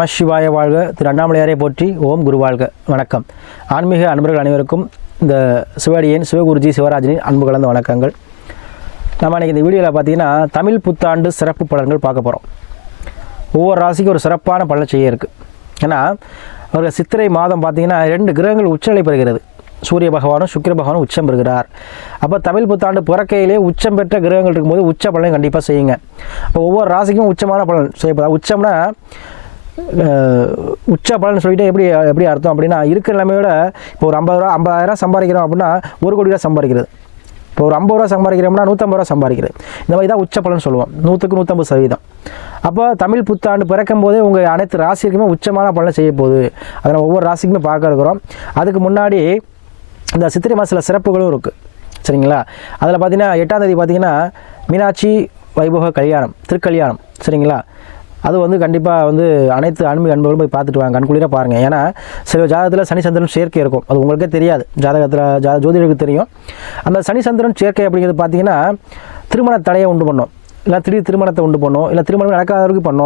நமசிவாய வாழ்க. திரு அண்ணாமலையாரை போற்றி. ஓம் குரு வாழ்க. வணக்கம். ஆன்மீக அன்பர்கள் அனைவருக்கும் இந்த சிவடியன் சிவகுருஜி சிவராஜனின் அன்பு கலந்த வணக்கங்கள். நம்ம அன்றைக்கி இந்த வீடியோவில் பார்த்தீங்கன்னா தமிழ் புத்தாண்டு சிறப்பு பலன்கள் பார்க்க போகிறோம் ஒவ்வொரு ராசிக்கும் ஒரு சிறப்பான பலன் செய்ய இருக்குது ஏன்னா ஒரு சித்திரை மாதம் பார்த்தீங்கன்னா ரெண்டு கிரகங்கள் உச்சநிலை பெறுகிறது. சூரிய பகவானும் சுக்கிர பகவானும் உச்சம் பெறுகிறார். அப்போ தமிழ் புத்தாண்டு பிறக்கையிலே உச்சம் பெற்ற கிரகங்கள் இருக்கும்போது உச்ச பலனை கண்டிப்பாக செய்யுங்க. அப்போ ஒவ்வொரு ராசிக்கும் உச்சமான பலன் செய்யப்படும் உச்சம்னா உச்ச பலன் சொல்லிட்டு எப்படி எப்படி அர்த்தம் அப்படின்னா இருக்கிற நிலைமையோட இப்போ ஒரு ஐம்பது ரூபா ஐம்பதாயிரம் சம்பாதிக்கிறோம் அப்படின்னா ஒரு கோடி ரூபா சம்பாதிக்கிறது. இப்போ ஒரு ஐம்பது ரூபா சம்பாதிக்கிறோம்னா நூற்றம்பது ரூபா சம்பாதிக்கிறது. இந்த மாதிரி தான் உச்ச பலன் சொல்லுவோம். நூற்றுக்கு நூற்றம்பது சதவீதம். அப்போ தமிழ் புத்தாண்டு பிறக்கும் போதே உங்கள் அனைத்து ராசிக்குமே உச்சமான பலனை செய்ய போகுது. அதை நம்ம ஒவ்வொரு ராசிக்குமே பார்க்க இருக்கிறோம். அதுக்கு முன்னாடி இந்த சித்திரை மாதத்தில் சிறப்புகளும் இருக்குது சரிங்களா? அதில் பார்த்தீங்கன்னா எட்டாம் தேதி பார்த்தீங்கன்னா மீனாட்சி வைபவ கல்யாணம் திருக்கல்யாணம். சரிங்களா? அது வந்து கண்டிப்பாக வந்து அனைத்து ஆன்மீக அன்பர்களும் போய் பார்த்துட்டு வாங்க கண்குளிராக பாருங்கள் ஏன்னா சில ஜாதகத்தில் சனி சந்திரன் சேர்க்கை இருக்கும். அது உங்களுக்கே தெரியாது. ஜாதகத்தில் ஜா ஜோதிடருக்கு தெரியும். அந்த சனி சந்திரன் சேர்க்கை அப்படிங்கிறது பார்த்தீங்கன்னா திருமண தடையை உண்டு பண்ணும். இல்லை திடீர் திருமணத்தை உண்டு பண்ணோம் இல்லை திருமணம் நடக்காத வரைக்கும்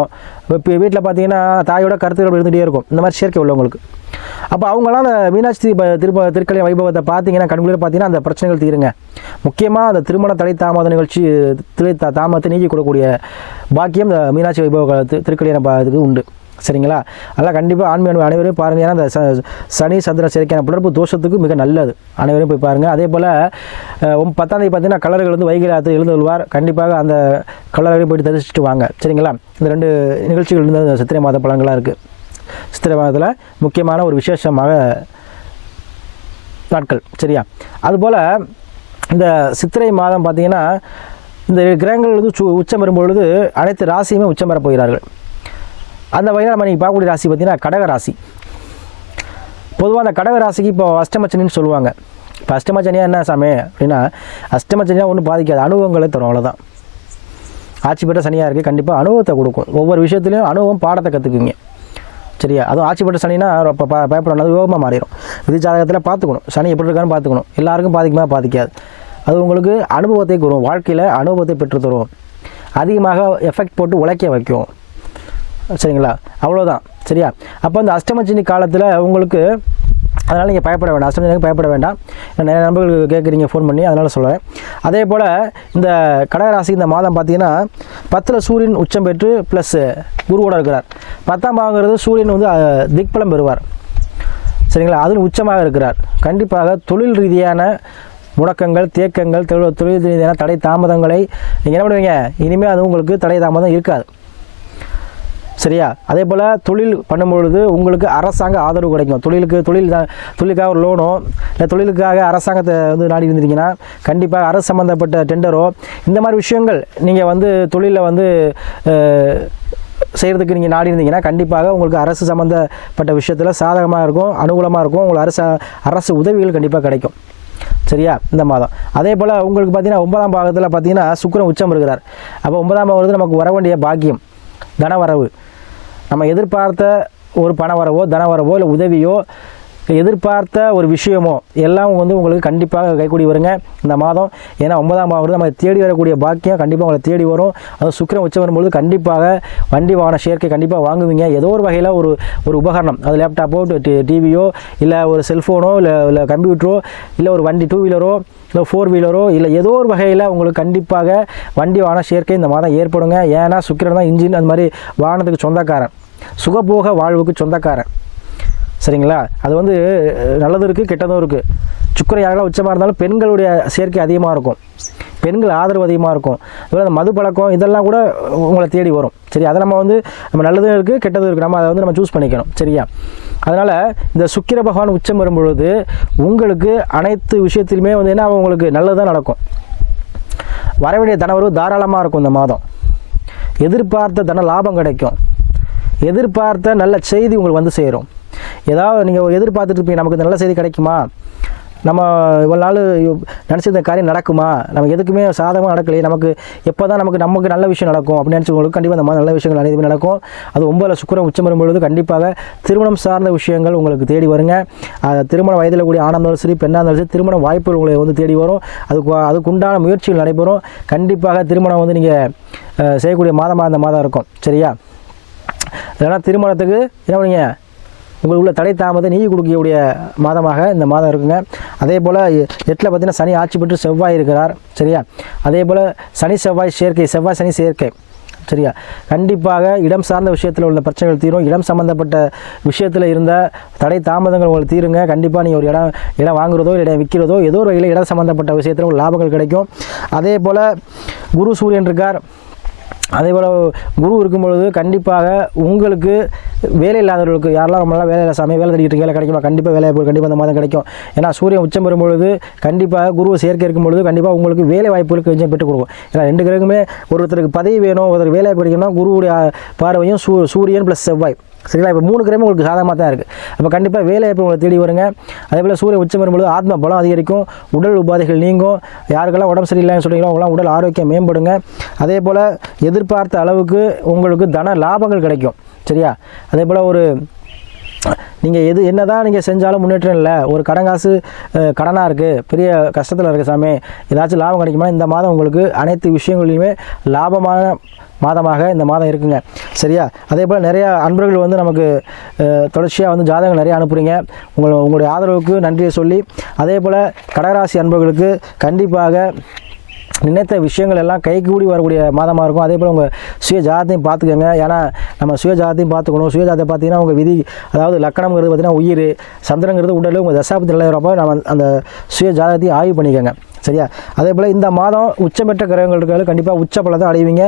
இப்போ வீட்டில் பார்த்தீங்கன்னா தாயோட கருத்துக்கள் இருந்துகிட்டே இருக்கும். இந்த மாதிரி சேர்க்கை உள்ளவங்களுக்கு. அப்போ அவங்களாம் அந்த மீனாட்சி தீப- திருப்ப திருக்கல்யாண வைபவத்தை பார்த்தீங்கன்னா கண்குளிர் பார்த்தீங்கன்னா அந்த பிரச்சனைகள் தீருங்க. முக்கியமாக அந்த திருமண தடை தாமத நிகழ்ச்சி திரு தாமதத்தை நீக்கி கொடுக்கக்கூடிய பாக்கியம் இந்த மீனாட்சி வைபவ திருக்கல்யாண இதுக்கு உண்டு. சரிங்களா? அதெல்லாம் கண்டிப்பாக ஆன்மீக அனைவரும் அனைவரையும் பாருங்கள் ஏன்னா அந்த ச- சனி சந்திர சேர்க்கையான புலர்ப்பு தோஷத்துக்கு மிக நல்லது. அனைவரையும் போய் பாருங்கள் அதே போல் பத்தாம் தேதி பார்த்தீங்கன்னா கலர்கள் வந்து வைகிலாத்து எழுந்துள்வார். கண்டிப்பாக அந்த கலர்களையும் போயிட்டு தரிசிச்சுட்டு வாங்க. சரிங்களா? இந்த ரெண்டு நிகழ்ச்சிகள் வந்து இந்த சித்திரை மாத பலன்களாக இருக்குது சித்திரை மாதத்தில் முக்கியமான ஒரு விசேஷமாக நாட்கள் சரியா? அதுபோல் இந்த சித்திரை மாதம் பார்த்தீங்கன்னா இந்த கிரகங்கள் வந்து சு- உச்சம் வரும்பொழுது அனைத்து ராசியுமே உச்சம் பெறப் போகிறார்கள். அந்த வகையில் நம்ம இன்றைக்கி பார்க்கக்கூடிய ராசி பார்த்தீங்கன்னா கடகராசி பொதுவாக அந்த கடக ராசிக்கு இப்போ அஷ்டமச்சனின்னு சொல்லுவாங்க. இப்போ அஷ்டமச்சனியாக என்ன சாமி அப்படின்னா அஷ்டமச்சனியாக ஒன்றும் பாதிக்காது. அனுபவங்களை தரும் அவ்வளோதான் ஆட்சி பெற்ற சனியாக இருக்குது கண்டிப்பாக அனுபவத்தை கொடுக்கும். ஒவ்வொரு விஷயத்துலையும் அனுபவம் பாடத்தை கற்றுக்குங்க சரியா? அதுவும் ஆட்சி பெற்ற சனினா இப்போ ப பயப்படணும் யோகமாக மாறிடும் விதி ஜாதகத்தில் பார்த்துக்கணும். சனி எப்படி இருக்கான்னு பார்த்துக்கணும். எல்லாருக்கும் பாதிக்குமா? பாதிக்காது. அது உங்களுக்கு அனுபவத்தை கூறும். வாழ்க்கையில் அனுபவத்தை பெற்று தரும். அதிகமாக எஃபெக்ட் போட்டு உழைக்க வைக்கும். சரிங்களா? அவ்வளோதான் சரியா? அப்போ இந்த அஷ்டமச்சினி காலத்தில் உங்களுக்கு அதனால் நீங்கள் பயப்பட வேண்டாம். அஷ்டமச்சினிக்கு பயப்பட வேண்டாம். நிறைய நண்பர்களுக்கு கேட்குறீங்க ஃபோன் பண்ணி அதனால் சொல்கிறேன் அதே போல் இந்த கடகராசி இந்த மாதம் பார்த்தீங்கன்னா பத்தில் சூரியன் உச்சம் பெற்று ப்ளஸ் குருவோட இருக்கிறார். பத்தாம் பாவங்கிறது சூரியன் வந்து திக்பலம் பெறுவார். சரிங்களா? அதில் உச்சமாக இருக்கிறார். கண்டிப்பாக தொழில் ரீதியான முடக்கங்கள் தேக்கங்கள் தொழில் தொழில் ரீதியான தடை தாமதங்களை நீங்கள் என்ன பண்ணுவீங்க? இனிமேல் அது உங்களுக்கு தடை தாமதம் இருக்காது. சரியா? அதே போல் தொழில் பண்ணும்பொழுது உங்களுக்கு அரசாங்க ஆதரவு கிடைக்கும். தொழிலுக்கு தொழில் தான் தொழிலுக்காக ஒரு லோனோ இல்லை தொழிலுக்காக அரசாங்கத்தை வந்து நாடி இருந்தீங்கன்னா கண்டிப்பாக அரசு சம்மந்தப்பட்ட டெண்டரோ இந்த மாதிரி விஷயங்கள் நீங்கள் வந்து தொழிலில் வந்து செய்கிறதுக்கு நீங்கள் நாடி இருந்தீங்கன்னா கண்டிப்பாக உங்களுக்கு அரசு சம்மந்தப்பட்ட விஷயத்தில் சாதகமாக இருக்கும் அனுகூலமாக இருக்கும். உங்களுக்கு அரசு அரசு உதவிகள் கண்டிப்பாக கிடைக்கும். சரியா? இந்த மாதம் அதே போல் உங்களுக்கு பார்த்தீங்கன்னா ஒன்பதாம் பாகத்தில் பார்த்தீங்கன்னா சுக்கரன் உச்சம் இருக்கிறார். அப்போ ஒன்பதாம் பாகத்தில் நமக்கு வர வேண்டிய பாக்கியம். தனவரவு. நம்ம எதிர்பார்த்த ஒரு பண வரவோ இல்லை உதவியோ எதிர்பார்த்த ஒரு விஷயமோ எல்லாம் வந்து உங்களுக்கு கண்டிப்பாக கைக்கூடி வருங்க. இந்த மாதம் ஏன்னா ஒன்பதாம் பாகம் நம்ம தேடி வரக்கூடிய பாக்கியம் கண்டிப்பாக உங்களை தேடி வரும். அது சுக்கரம் உச்சம் வரும்பொழுது கண்டிப்பாக வண்டி வாகன சேர்க்கை கண்டிப்பாக வாங்குவீங்க. ஏதோ ஒரு வகையில் ஒரு ஒரு உபகரணம். அது லேப்டாப்போ டிவியோ இல்லை ஒரு செல்ஃபோனோ இல்லை இல்லை கம்ப்யூட்டரோ இல்லை ஒரு வண்டி டூ வீலரோ இல்லை ஃபோர் வீலரோ இல்லை ஏதோ ஒரு வகையில் உங்களுக்கு கண்டிப்பாக வண்டி வாகன சேர்க்கை இந்த மாதம் ஏற்படுங்க. ஏன்னா சுக்கிரன் தான் இன்ஜின் அந்த மாதிரி வாகனத்துக்கு சொந்தக்காரன். சுகபோக வாழ்வுக்கு சொந்தக்காரன். சரிங்களா? அது வந்து நல்லதும் இருக்குது கெட்டதும் இருக்குது சுக்கரை யாரெல்லாம் உச்சமாக இருந்தாலும் பெண்களுடைய சேர்க்கை அதிகமாக இருக்கும். பெண்கள் ஆதரவு அதிகமாக இருக்கும். அதுபோல் அந்த மது பழக்கம் இதெல்லாம் கூட உங்களை தேடி வரும். சரி அதை நம்ம வந்து நம்ம நல்லதும் இருக்குது கெட்டதும் இருக்குது நம்ம அதை வந்து நம்ம சூஸ் பண்ணிக்கணும். சரியா? அதனால் இந்த சுக்கிர பகவான் உச்சம் வரும்பொழுது உங்களுக்கு அனைத்து விஷயத்திலுமே வந்து என்ன உங்களுக்கு நல்லது தான் நடக்கும். வர வேண்டிய தனவரவு தாராளமாக இருக்கும் இந்த மாதம். எதிர்பார்த்த தன லாபம் கிடைக்கும். எதிர்பார்த்த நல்ல செய்தி உங்களுக்கு வந்து சேரும். ஏதாவது நீங்கள் எதிர்பார்த்துட்டு இருப்பீங்க நமக்கு இந்த நல்ல செய்தி கிடைக்குமா? நம்ம இவ்வளோ நாள் நினச்சிருந்த காரியம் நடக்குமா? நம்ம எதுக்குமே சாதகமாக நடக்கலையே. நமக்கு எப்போ தான் நமக்கு நமக்கு நல்ல விஷயம் நடக்கும் அப்படின்னு நினச்சவங்களுக்கு கண்டிப்பாக அந்த மாதிரி நல்ல விஷயங்கள் அனைத்துமே நடக்கும். அது ஒன்பதில் சுக்கரம் உச்சம் வரும்பொழுது கண்டிப்பாக திருமணம் சார்ந்த விஷயங்கள் உங்களுக்கு தேடி வருங்க. அது திருமண வயதில் கூடிய ஆனந்தாலும் இருந்தாலும் சரி பெண்ணாக இருந்தாலும் சரி திருமண வாய்ப்புகள் உங்களை வந்து தேடி வரும். அதுக்கு அதுக்குண்டான முயற்சிகள் நடைபெறும். கண்டிப்பாக திருமணம் வந்து நீங்கள் செய்யக்கூடிய மாதமாக அந்த மாதம் இருக்கும். சரியா? இல்லைன்னா திருமணத்துக்கு என்ன பண்ணுங்க? உங்களுக்கு உள்ள தடை தாமதத்தை நீதி கொடுக்கக்கூடிய மாதமாக இந்த மாதம் இருக்குங்க. அதே போல் எட்டில் பார்த்தீங்கன்னா சனி ஆட்சி பெற்று செவ்வாய் இருக்கிறார் சரியா? அதே போல் சனி செவ்வாய் சேர்க்கை செவ்வாய் சனி சேர்க்கை சரியா? கண்டிப்பாக இடம் சார்ந்த விஷயத்தில் உள்ள பிரச்சனைகள் தீரும். இடம் சம்மந்தப்பட்ட விஷயத்தில் இருந்த தடை தாமதங்கள் உங்களுக்கு தீருங்க. கண்டிப்பாக நீங்கள் ஒரு இடம் இடம் வாங்குறதோ இடம் விற்கிறதோ ஏதோ ஒரு வகையில் இடம் சம்மந்தப்பட்ட விஷயத்தில் உங்களுக்கு லாபங்கள் கிடைக்கும். அதே போல் குரு சூரியன் இருக்கார். அதே போல் குரு இருக்கும் பொழுது கண்டிப்பாக உங்களுக்கு வேலை இல்லாதவர்களுக்கு யாரெல்லாம் ரொம்ப நாளா வேலை இல்லை வேலை தேடிட்டு வேலை கிடைக்குமா? கண்டிப்பாக வேலை வாய்ப்பு கண்டிப்பாக அந்த மாதம் கிடைக்கும். ஏன்னா சூரியன் உச்சம் பெறும்பொழுது கண்டிப்பாக குரு சேர்க்கை இருக்கும்பொழுது கண்டிப்பாக உங்களுக்கு வேலை வாய்ப்புகளுக்கு கொஞ்சம் பெற்றுக் கொடுக்கும். ஏன்னா ரெண்டு கிரகமே ஒருத்தருக்கு பதவி வேணும் ஒருத்தருக்கு வேலை வாய்ப்பு கிடைக்கணும்னா குருவுடைய பார்வையும் சூ சூரியன் ப்ளஸ் செவ்வாய். சரிங்களா? இப்போ மூணு கிரகமே உங்களுக்கு சாதகமாக தான் இருக்குது அப்போ கண்டிப்பாக வேலை வாய்ப்பு உங்களை தேடி வருங்க. அதே போல் சூரியன் உச்சம் வரும்பொழுது ஆத்ம பலம் அதிகரிக்கும் உடல் உபாதைகள் நீங்கும். யாருக்கெல்லாம் உடம்பு சரியில்லைன்னு சொல்கிறீங்களோ அவங்களாம் உடல் ஆரோக்கியம் மேம்படுங்க. அதே போல் எதிர்பார்த்த அளவுக்கு உங்களுக்கு தன லாபங்கள் கிடைக்கும். சரியா? அதே போல் ஒரு நீங்கள் எது என்ன தான் நீங்கள் செஞ்சாலும் முன்னேற்றம் இல்லை. ஒரு கடன் காசு கடனாக இருக்குது பெரிய கஷ்டத்தில் இருக்குது சாமி. ஏதாச்சும் லாபம் கிடைக்குமா இந்த மாதம் உங்களுக்கு அனைத்து விஷயங்களையுமே லாபமான மாதமாக இந்த மாதம் இருக்குங்க. சரியா? அதே போல் நிறையா அன்பர்கள் வந்து நமக்கு தொடர்ச்சியாக வந்து ஜாதகங்கள் நிறைய அனுப்புகிறீங்க உங்களை உங்களுடைய ஆதரவுக்கு நன்றியை சொல்லி அதே போல் கடகராசி அன்பர்களுக்கு கண்டிப்பாக நினைத்த விஷயங்கள் எல்லாம் கைகூடி வரக்கூடிய மாதமாக இருக்கும். அதே போல் உங்கள் சுய ஜாதத்தையும் பார்த்துக்கோங்க. ஏன்னா நம்ம சுய ஜாதத்தையும் பார்த்துக்கணும். சுய ஜாதத்தை பார்த்தீங்கன்னா உங்கள் விதி அதாவது லக்கணங்கிறது பார்த்தீங்கன்னா உயிர் சந்திரங்கிறது உடல் உங்கள் தசாபத்தி நிலையிறப்போ நம்ம அந்த சுய ஜாதகத்தையும் ஆய்வு பண்ணிக்கோங்க. சரியா? அதே போல் இந்த மாதம் உச்சமற்ற கிரகங்கள் இருக்கிறது கண்டிப்பாக உச்ச பலத்தை அடைவீங்க.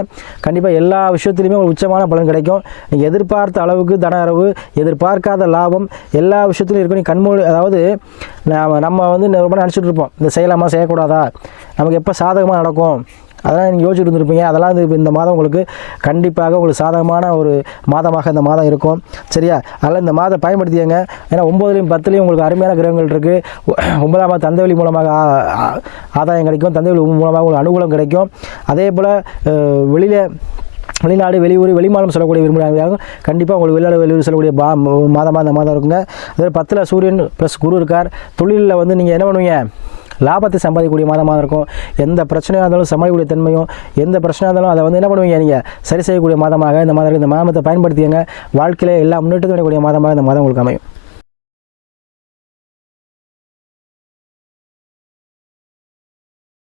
கண்டிப்பாக எல்லா விஷயத்துலையுமே ஒரு உச்சமான பலன் கிடைக்கும். நீங்கள் எதிர்பார்த்த அளவுக்கு தன அளவு எதிர்பார்க்காத லாபம் எல்லா விஷயத்துலையும் இருக்கும் நீ கண்மூடி அதாவது நாம நம்ம வந்து ரொம்ப நினச்சிட்டு இருப்போம். இந்த செய்யலாமா செய்யக்கூடாதா? நமக்கு எப்போ சாதகமாக நடக்கும்? அதெல்லாம் நீங்கள் யோசிச்சுட்டு இருந்திருப்பீங்க. அதெல்லாம் வந்து இந்த மாதம் உங்களுக்கு கண்டிப்பாக உங்களுக்கு சாதகமான ஒரு மாதமாக இந்த மாதம் இருக்கும். சரியா? அதனால் இந்த மாதம் பயன்படுத்தியங்க ஏன்னா ஒம்போதுலேயும் பத்துலேயும் உங்களுக்கு அருமையான கிரகங்கள் இருக்குது ஒன்பதாம் மாதம் தந்தவெளி மூலமாக ஆதாயம் கிடைக்கும். தந்தை மூலமாக உங்களுக்கு அனுகூலம் கிடைக்கும். அதே போல் வெளியில் வெளிநாடு வெளியூர் வெளிமாநிலம் சொல்லக்கூடிய விரும்புகிறாங்க கண்டிப்பாக உங்களுக்கு வெளிநாடு வெளியூர் சொல்லக்கூடிய பா மாதமாக இந்த மாதம் இருக்குங்க. அதே பத்தில் சூரியன் ப்ளஸ் குரு இருக்கார். தொழிலில் வந்து நீங்கள் என்ன பண்ணுவீங்க? லாபத்தை சம்பாதிக்கக்கூடிய மாதமாக இருக்கும். எந்த பிரச்சனையாக இருந்தாலும் சமாளிக்கக்கூடிய தன்மையும் எந்த பிரச்சனையாக இருந்தாலும் அதை வந்து என்ன பண்ணுவீங்க நீங்கள் சரி செய்யக்கூடிய மாதமாக இந்த மாதம் இந்த மாதத்தை பயன்படுத்தியங்க வாழ்க்கையில் எல்லா முன்னேற்றத்தையும் மாதமாக இந்த மாதம் உங்களுக்கு அமையும்.